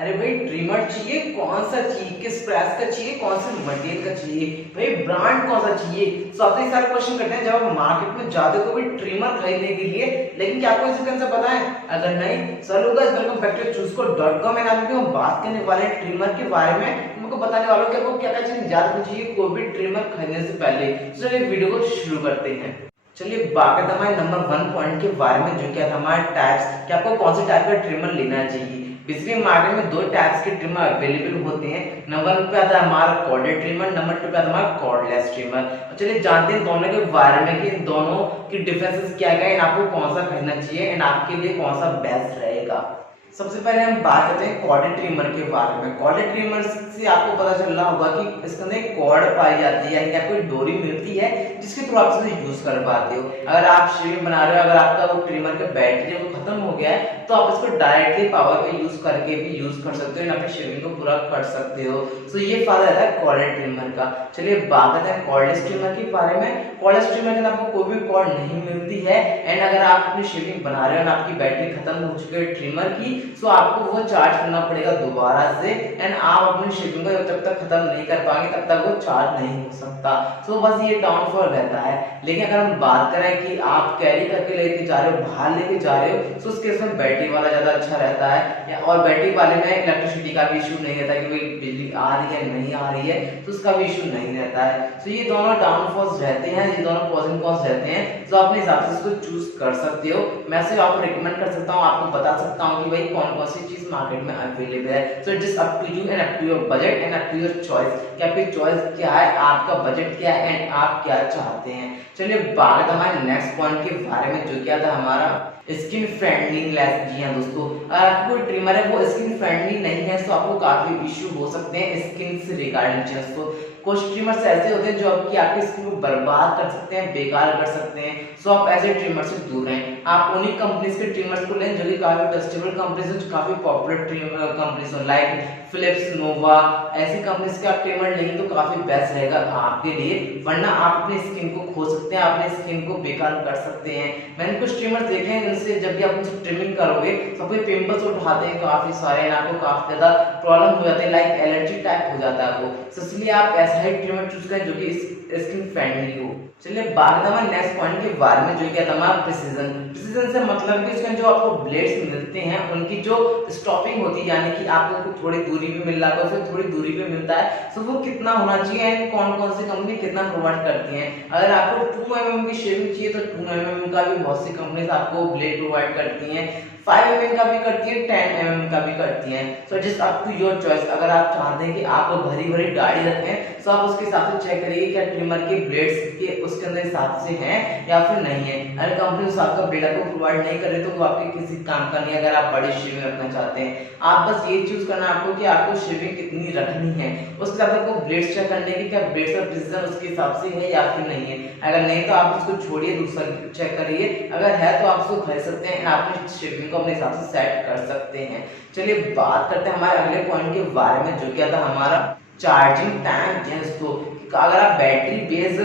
अरे भाई ट्रिमर चाहिए, कौन सा चाहिए, किस प्राइस का चाहिए, कौन से मटेरियल का चाहिए, भाई ब्रांड कौन सा चाहिए। सबसे सारे क्वेश्चन करते हैं जब आप मार्केट में जाते हो कोई ट्रिमर खरीदने के लिए। लेकिन क्या आपको इसका आंसर पता है? अगर नहीं, चलो guys welcome back to chooseco.com and आज हम बात करने वाले हैं ट्रिमर के बारे में। तुमको बताने वालों कि आपको क्या क्या चीज याद रखनी चाहिए कोई भी ट्रिमर खरीदने से पहले। चलिए वीडियो को शुरू करते हैं। चलिए बात करते हैं हमारे नंबर 1 पॉइंट के बारे में, जो क्या था हमारे टाइप्स, कि आपको कौन से टाइप का ट्रिमर लेना चाहिए। बेसिकली मार्केट में दो टाइप्स के ट्रिमर अवेलेबल होते हैं। नंबर 1 पे आता है हमारा कॉर्डेड ट्रिमर, नंबर 2 पे आता है हमारा कॉर्डलेस ट्रिमर। चलिए जानते हैं दोनों के बारे में कि इन दोनों की डिफरेंसेस क्या क्या है, आपको कौन सा खरीदना चाहिए एंड आपके लिए कौन सा बेस्ट रहेगा। सबसे पहले हम बात करते हैं कॉर्डेड ट्रिमर के बारे में। कॉर्डेड ट्रिमर से आपको पता चल रहा होगा कि इसके अंदर एक कॉर्ड पाई जाती है, यानी कि आपको एक डोरी मिलती है जिसके थ्रू आप इसे यूज कर पाते हो। अगर आप शेविंग बना रहे हो, अगर आपका वो ट्रिमर का बैटरी वो खत्म हो गया है, तो आप इसको डायरेक्टली पावर पे यूज करके भी यूज कर सकते हो, या फिर शेविंग को पूरा कर सकते हो। सो ये फायदा रहता है कॉर्डेड ट्रिमर का। चलिए बात करते हैं कॉर्डलेस ट्रिमर के बारे में। कॉर्डलेस ट्रिमर के अंदर आपको कोई भी कॉर्ड नहीं मिलती है, एंड अगर आप अपनी शेविंग बना रहे हो और आपकी बैटरी खत्म हो चुकी है ट्रिमर की, सो आपको वो चार्ज करना पड़ेगा दोबारा से, एंड आप अपनी शेविंग को जब तक खत्म नहीं कर पाएंगे तब तक वो चार्ज नहीं हो सकता। सो बस ये डाउनफॉल रहता है। लेकिन अगर हम बात करें कि आप कैरी करके लेके जा रहे हो, बाहर लेके जा रहे हो, तो उसके इसमें बैटरी वाला ज्यादा अच्छा रहता है, और बैटरी वाले में इलेक्ट्रिसिटी का भी इशू नहीं रहता कि भाई बिजली आ रही है नहीं आ रही है, तो उसका भी इशू नहीं रहता है। तो ये दोनों डाउनफॉल्स रहते हैं, ये दोनों प्रोस एंड कॉन्स रहते हैं, तो अपने हिसाब से इसको चूज कर सकते हो। मैं सिर्फ आपको रिकमेंड कर सकता हूँ, आपको बता सकता हूँ कि भाई कौन कौन सी चीज मार्केट में अवेलेबल है। So it is up to you and up to your budget and up to your choice, कि आपकी चॉइस क्या है, आपका बजट क्या है एंड आप क्या चाहते हैं। चलिए बात हमारे नेक्स्ट पॉइंट के बारे में, जो क्या था हमारा स्किन फ्रेंडलीनेस। जी हाँ दोस्तों, अगर आपको कोई ट्रिमर है वो स्किन फ्रेंडली नहीं है, तो आपको काफी इश्यू हो सकते हैं स्किन से रिगार्डिंग। तो कुछ ट्रिमर्स ऐसे होते हैं जो आपकी स्किन को बर्बाद कर सकते हैं, बेकार कर सकते हैं। सो आप ऐसे ट्रिमर से दूर रहें। आप उन्हीं कंपनीज के ट्रिमर्स को लें जो कि काफी ट्रस्टेबल कंपनीज हैं, जो काफी पॉपुलर ट्रिमर कंपनीज हैं, लाइक फिलिप्स, नोवा, ऐसी कंपनीज के आप ट्रिमर लेंगे तो काफी बेस्ट रहेगा आपके लिए, वरना आप अपनी स्किन को खो सकते हैं, अपनी स्किन को बेकार कर सकते हैं। मैंने कुछ ट्रिमर्स देखे हैं जिनसे जब भी आप उनसे ट्रिमिंग करोगे तो कोई पिंपल्स उठाते हैं काफी सारे, आपको काफी ज्यादा प्रॉब्लम हो जाते हैं, लाइक एलर्जी टाइप हो जाता है वो। इसलिए आप ऐसा ही ट्रिमर चूज करें जो कि स्किन फ्रेंडली हो। चलिए बात करते हैं नेक्स्ट पॉइंट के बारे में, जो क्या था हमारा प्रिसीजन। प्रिसीजन से मतलब कि उसमें जो आपको ब्लेड्स मिलते हैं उनकी जो स्टॉपिंग होती है, यानी कि आपको थोड़ी दूरी पे मिल रहा है, फिर थोड़ी दूरी पे मिलता है, तो वो कितना होना चाहिए एंड कौन कौन सी कंपनी कितना प्रोवाइड करती हैं। अगर आपको 2 mm की शेविंग चाहिए तो 2 mm का भी बहुत सी कंपनीज आपको ब्लेड प्रोवाइड करती हैं, 5 mm का भी करती है, 10 mm का भी करती हैं। So just up to your choice. अगर आप चाहते हैं कि आप भरी भरी दाढ़ी रखें, तो आप उसके हिसाब से चेक करिए क्या ट्रिमर के ब्लेड्स के उसके अंदर हिसाब से हैं या फिर नहीं है। अगर कंपनी उस आपका ब्लेड आपको प्रोवाइड नहीं कर रही तो वो आपके किसी काम का नहीं है। अगर आप बड़ी शेविंग रखना चाहते हैं, आप बस ये चूज करना आपको कि आपको शेविंग कितनी रखनी है, उसके साथ आपको ब्लेड्स चेक करने की क्या ब्लेड्स का प्रिसीजन उसके हिसाब से है या फिर नहीं है। अगर नहीं तो आप उसको छोड़िए, दूसरा चेक करिए, अगर है तो आप उसको खरीद सकते हैं, आप अपनी शेविंग को अपने हिसाब से सेट कर सकते हैं। चलिए बात करते हैं हमारे अगले पॉइंट के बारे में, जो क्या था हमारा चार्जिंग टाइम। दोस्तों अगर आप बैटरी बेस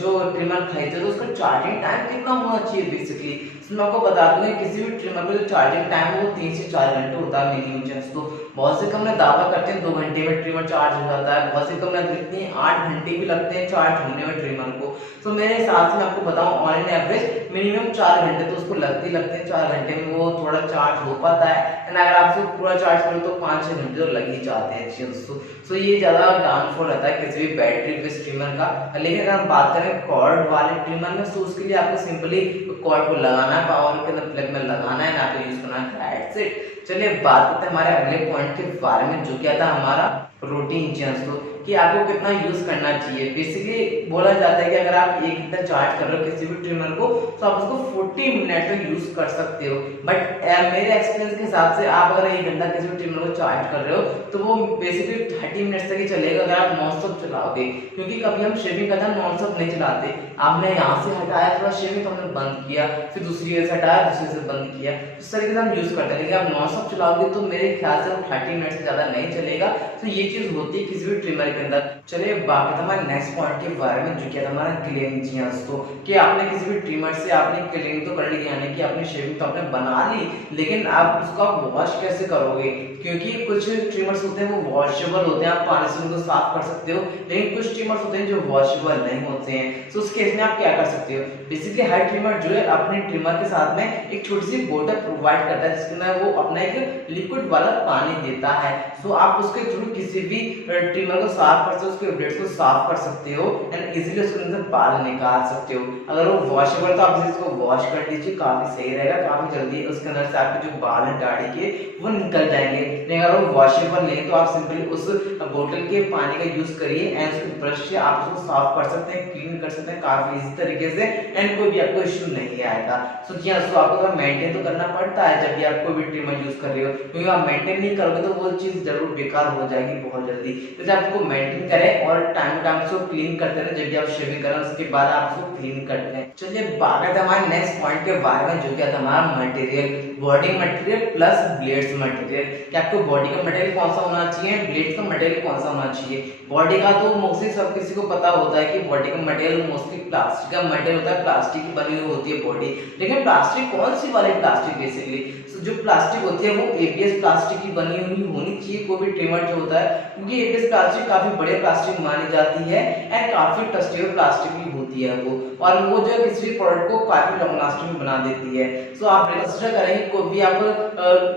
जो ट्रिमर खरीदते हो तो उसका चार्जिंग टाइम कितना होना चाहिए बेसिकली। मैं आपको बता दूं किसी भी ट्रिमर का जो चार्जिंग टाइम है वो 3 से 4 घंटे होता है मिनिमम। तो बहुत से कंपनी दावा करते हैं 2 घंटे में ट्रिमर चार्ज हो जाता है, बहुत से कंपनी देखती हैं 8 घंटे भी लगते हैं चार्ज होने में ट्रिमर को। तो मेरे हिसाब से मैं आपको बताऊं ऑन एन एवरेज मिनिमम 4 घंटे तो उसको लगते हैं, 4 घंटे में वो थोड़ा चार्ज हो पाता है, एंड अगर आप उसको पूरा चार्ज करो तो 5-6 घंटे तो लग ही जाते हैं दोस्तों। तो ये ज्यादा डाउनफॉल रहता है किसी भी बैटरी बेस्ड ट्रिमर का। लेकिन अगर हम बात करें कॉर्ड वाले ट्रिमर में, तो उसके लिए आपको सिंपली कॉर्ड को लगाना है, पावर के प्लग में लगाना है, ना तो यूज करना है, दैट्स इट। चलिए बात करते हैं हमारे अगले पॉइंट के बारे में, जो क्या था हमारा रूटीन चेंज। तो कि आपको कितना यूज करना चाहिए। बेसिकली बोला जाता है कि अगर आप 1 घंटा चार्ज कर रहे हो किसी भी ट्रिमर को, तो आप उसको 40 मिनट तक यूज कर सकते हो। बट मेरे एक्सपीरियंस के हिसाब से आप अगर 1 घंटा किसी भी ट्रिमर को चार्ज कर रहे हो तो वो बेसिकली 30 मिनट तक ही चलेगा अगर आप नॉन स्टॉप चलाओगे, क्योंकि कभी हम शेविंग करते हैं नॉन स्टॉप नहीं चलाते। आपने यहाँ से हटाया थोड़ा शेविंग, तो हमने बंद किया, फिर दूसरी जगह से हटाया, दूसरी से बंद किया, इस तरीके से हम यूज करते हैं। लेकिन आप नॉन स्टॉप चलाओगे तो मेरे ख्याल से वो 30 मिनट से ज्यादा नहीं चलेगा। तो ये चीज होती है किसी भी ट्रिमर के अंदर। चलिए बात हमारे नेक्स्ट पॉइंट के बारे में, जो क्या था हमारा क्लीनिंग। जी हाँ दोस्तों, कि आपने किसी भी ट्रिमर से आपने क्लीनिंग तो कर ली, यानी कि आपने शेविंग तो आपने बना ली, लेकिन आप उसका वॉश कैसे करोगे। क्योंकि कुछ ट्रिमर्स होते हैं वो वॉशेबल होते हैं, आप पानी से उनको साफ कर सकते हो, लेकिन कुछ ट्रिमर्स होते हैं जो वॉशेबल नहीं होते हैं। तो उस केस में आप क्या कर सकते हो, बेसिकली हर ट्रिमर जो है अपने ट्रिमर के साथ में एक छोटी सी बोतल प्रोवाइड करता है जिसके अंदर वो अपना एक लिक्विड वाला पानी देता है। सो आप उसके थ्रू किसी भी ट्रिमर को साफ कर सकते हो, उसके ब्लेड्स को साफ कर सकते हो एंड इजीली उसके अंदर बाल निकाल सकते हो। अगर वो वॉशेबल तो आप इसको वॉश कर लीजिए, काफी सही रहेगा, काफी जल्दी उसके अंदर से आपके जो बाल हैं दाढ़ी के वो निकल जाएंगे। लेकिन अगर वो वॉशेबल नहीं तो आप सिंपली उस बोतल के पानी का यूज करिए एंड उसके ब्रश से आप उसको साफ कर सकते हैं, क्लीन कर सकते हैं काफी इजी तरीके से एंड कोई भी आपको इश्यू नहीं आएगा। सो जी हाँ, आपको मेंटेन तो करना पड़ता है जब भी आप कोई भी ट्रिमर यूज कर रहे हो, क्योंकि आप मेंटेन नहीं करोगे तो वो चीज जरूर बेकार हो जाएगी बहुत जल्दी। तो आपको मेंटेन करें और टाइम टू टाइम उसको क्लीन करते रहे, जब भी आप शेविंग करें उसके बाद आप उसको क्लीन करते हैं। चलिए बात करते हैं हमारे नेक्स्ट पॉइंट के बारे में, जो क्या था हमारा material, body material plus blades material. कि आपको बॉडी का मटेरियल कौन सा होना चाहिए, ब्लेड्स का मटेरियल कौन सा होना चाहिए। बॉडी का तो मोस्टली सब किसी को पता होता है कि बॉडी का मटेरियल मोस्टली प्लास्टिक का मटेरियल होता है, प्लास्टिक की बनी हुई होती है बॉडी। लेकिन प्लास्टिक कौन सी वाली प्लास्टिक, बेसिकली जो प्लास्टिक होती है वो एबीएस प्लास्टिक की बनी हुई होनी चाहिए कोई भी ट्रिमर जो होता है, क्योंकि एबीएस प्लास्टिक काफी बढ़िया प्लास्टिक मानी जाती है एंड काफी ट्रस्टेबल प्लास्टिक भी होती है वो, और वो जो है किसी भी प्रोडक्ट को काफी लॉन्ग लास्टिंग बना देती है। सो आप कंसीडर करेंगे कोई भी आप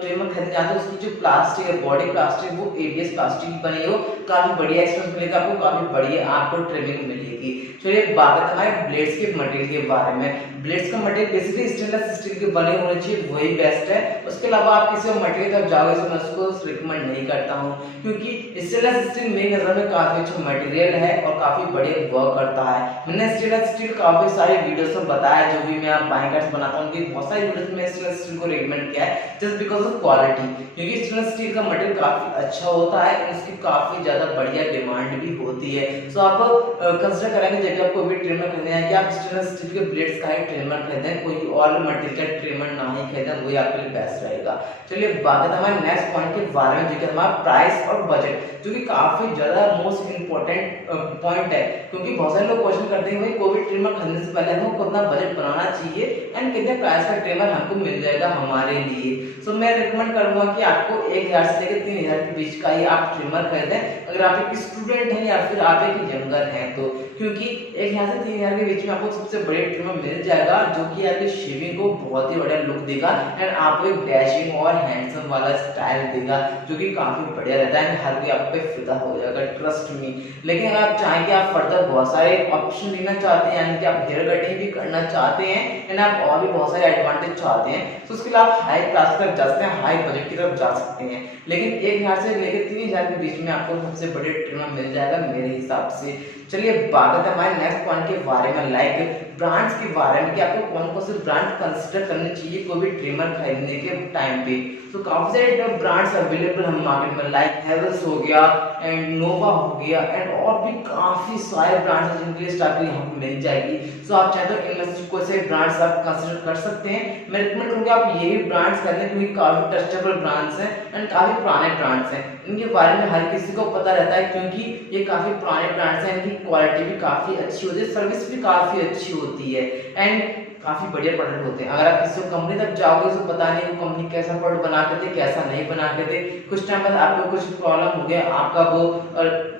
ट्रिमर खरीदने जाते हो उसकी जो प्लास्टिक है, बॉडी प्लास्टिक वो एबीएस प्लास्टिक की बनी हो, काफी बढ़िया एक्सपीरियंस मिलेगा आपको, काफी बढ़िया आपको ट्रिमिंग मिलेगी। चलिए बात करते हैं हमारे ब्लेड्स के मटेरियल के बारे में। ब्लेड्स का मटेरियल बेसिकली स्टेनलेस स्टील के बने होने चाहिए, वही बेस्ट है। उसके अलावा आप किसी मटेरियल तक जाओगे तो मैं उसको रिकमेंड नहीं करता हूँ, क्योंकि स्टेनलेस स्टील मेरी नजर में काफी अच्छा मटेरियल है और काफी बढ़िया वर्क करता है। मैंने स्टेनलेस स्टील काफी सारे वीडियोस में बताया, जो भी मैं आप बाइंग कार्ड्स बनाता हूँ उनकी बहुत सारी वीडियोस में स्टेनलेस स्टील को रिकमेंड किया है जस्ट बिकॉज ऑफ क्वालिटी, क्योंकि स्टेनलेस स्टील का मटेरियल काफी अच्छा होता है और उसकी काफी ज्यादा बढ़िया डिमांड भी होती है। सो आप कंसीडर करेंगे जब आपको भी ट्रिमर खरीदना है कि आप स्टेनलेस स्टील के ब्लेड्स का ही ट्रिमर खरीदें, कोई और मटेरियल का ट्रिमर ना ही खरीदें, वही आपके लिए बेस्ट रहेगा। चलिए बात करते हैं हमारे नेक्स्ट पॉइंट के बारे में, जो कि हमारा प्राइस और बजट, जो कि काफी ज्यादा मोस्ट इंपॉर्टेंट पॉइंट है, क्योंकि बहुत सारे लोग क्वेश्चन करते हैं भाई कोई भी ट्रिमर खरीदने से पहले हमको कितना बजट बनाना चाहिए एंड कितने प्राइस का ट्रिमर हमको मिल जाएगा हमारे लिए। सो मैं रिकमेंड करूंगा कि आपको 1000 से लेकर 3000 के बीच का ही आप ट्रिमर खरीदें, अगर आप एक स्टूडेंट हैं या फिर आप एक यंगर हैं तो, क्योंकि 1000 से 3000 के बीच में आपको सबसे बड़े ट्रिमर मिल जाएगा जो कि आपकी शेविंग को बहुत ही बढ़िया लुक देगा एंड आपको एक डैशिंग और हैंडसम वाला स्टाइल देगा, जो कि काफी बढ़िया रहता है, हर कोई आप पे फिदा हो जाएगा, ट्रस्ट मी। लेकिन अगर आप चाहें कि आप फर्दर बहुत सारे ऑप्शन लेना चाहते हैं, यानी कि आप हेयर कटिंग भी करना चाहते हैं एंड आप और भी बहुत सारे एडवांटेज चाहते हैं, तो उसके लिए आप हाई क्लास तक जा सकते हैं, हाई बजट की तरफ जा सकते हैं। लेकिन 1000 से लेकर 3000 के बीच में आपको सबसे बड़े ट्रिमर मिल जाएगा मेरे हिसाब से। चलिए बात करते हैं हमारे नेक्स्ट पॉइंट के बारे में, लाइक ब्रांड्स के बारे में, कि आपको कौन कौन से ब्रांड कंसीडर करने चाहिए कोई भी ट्रिमर खरीदने के टाइम पे। तो काफी सारे ब्रांड्स अवेलेबल हम मार्केट में, लाइक हेवल्स हो गया एंड नोवा हो गया एंड और भी काफी सारे ब्रांड्स हैं जिनकी लिस्ट आपको यहाँ पे मिल जाएगी। सो आप चाहे तो इनमें से कोई से ब्रांड्स आप कंसीडर कर सकते हैं। मैं रिकमेंड करूंगा आप यही ब्रांड्स खरीदें, क्योंकि काफी ट्रस्टेबल ब्रांड्स हैं एंड काफी पुराने ब्रांड्स हैं, इनके बारे में हर किसी को पता रहता है, क्योंकि ये काफी पुराने ब्रांड्स हैं, इनकी क्वालिटी भी काफी अच्छी होती है, सर्विस भी काफी अच्छी होती है एंड काफी बढ़िया प्रोडक्ट होते हैं। अगर आप किसी कंपनी तक जाओगे तो पता नहीं वो कंपनी कैसा प्रोडक्ट बना के दे, कैसा नहीं बना के दे, कुछ टाइम बाद आपको कुछ प्रॉब्लम हो गया, आपका वो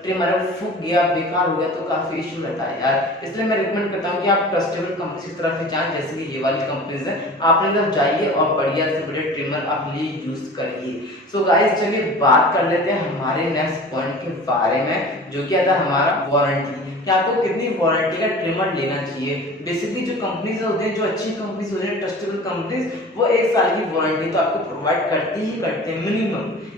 ट्रिमर फूक गया, बेकार हो गया, तो काफी इशू रहता है यार। इसलिए मैं रिकमेंड करता हूँ कि आप ट्रस्टेबल कंपनी की तरफ ही जाएं, जैसे कि ये वाली कंपनीज है, आप इधर जाइए और बढ़िया से बढ़िया ट्रिमर आप लिए यूज करिए। सो गाइस चलिए बात कर लेते हैं हमारे नेक्स्ट पॉइंट के बारे में, जो क्या था हमारा वारंटी, कि आपको कितनी वारंटी का ट्रिमर लेना चाहिए। बेसिकली जो कंपनीज होते हैं, जो अच्छी कंपनीज होते हैं, ट्रस्टेबल कंपनीज, वो 1 साल की वारंटी तो आपको प्रोवाइड करती ही करते हैं,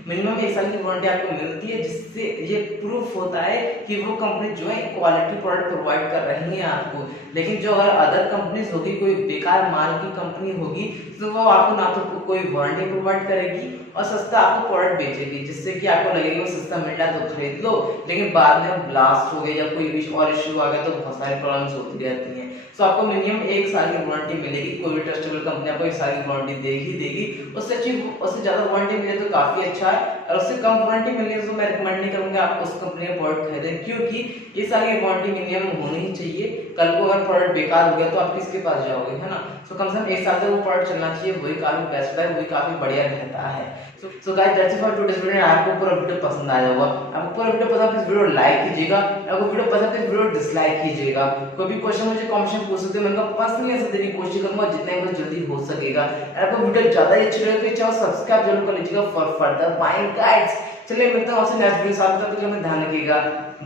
मिनिमम 1 साल की वारंटी आपको मिलती है, जिससे ये प्रूफ होता है कि वो कंपनी जो है क्वालिटी प्रोडक्ट प्रोवाइड कर रही है आपको। लेकिन जो अगर अदर कंपनीज होगी, कोई बेकार माल की कंपनी होगी, तो वो आपको ना तो कोई वारंटी प्रोवाइड करेगी और सस्ता आपको प्रोडक्ट बेचेगी, जिससे कि आपको लगेगा वो सस्ता मिल रहा है तो खरीद लो, लेकिन बाद में ब्लास्ट हो गया या कोई और इश्यू आ गया तो बहुत सारी प्रॉब्लम्स होती रहती हैं। सो आपको मिनिमम 1 साल की वारंटी मिलेगी, कोई भी ट्रस्टेबल कंपनी आपको 1 साल की वारंटी देगी, उससे अच्छी, उससे ज्यादा वारंटी मिले तो काफी अच्छा है। और उससे कम वारंटी मिलनी है तो मैं रिकमेंड नहीं करूंगा आपको उस कंपनी का प्रोडक्ट खरीदें, क्योंकि ये सारी वारंटी मिनिमम होनी ही चाहिए। कल को अगर प्रोडक्ट बेकार हो गया तो आप किसके पास जाओगे, है ना। सो कम से कम एक साल तक वो प्रोडक्ट चलना चाहिए, वही काफी बेस्ट है, वही काफी बढ़िया रहता है। So guys that's it for today's video. आपको पूरा वीडियो पसंद आया होगा, आपको पूरा वीडियो पसंद है, इस वीडियो लाइक कीजिएगा, आपको वीडियो पसंद है वीडियो डिसलाइक कीजिएगा। कोई भी क्वेश्चन मुझे कमेंट में पूछ सकते हो, मैं उनका पर्सनली आंसर देने की कोशिश करूंगा जितना मुझे जल्दी हो सकेगा। आपको वीडियो ज्यादा ही अच्छी लगे तो चैनल सब्सक्राइब जरूर कर लीजिएगा फॉर फर्दर बाइंग गाइड्स। चलिए मिलता हूं आपसे नेक्स्ट वीडियो साथ, तब तक के लिए ध्यान रखिएगा,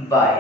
बाय।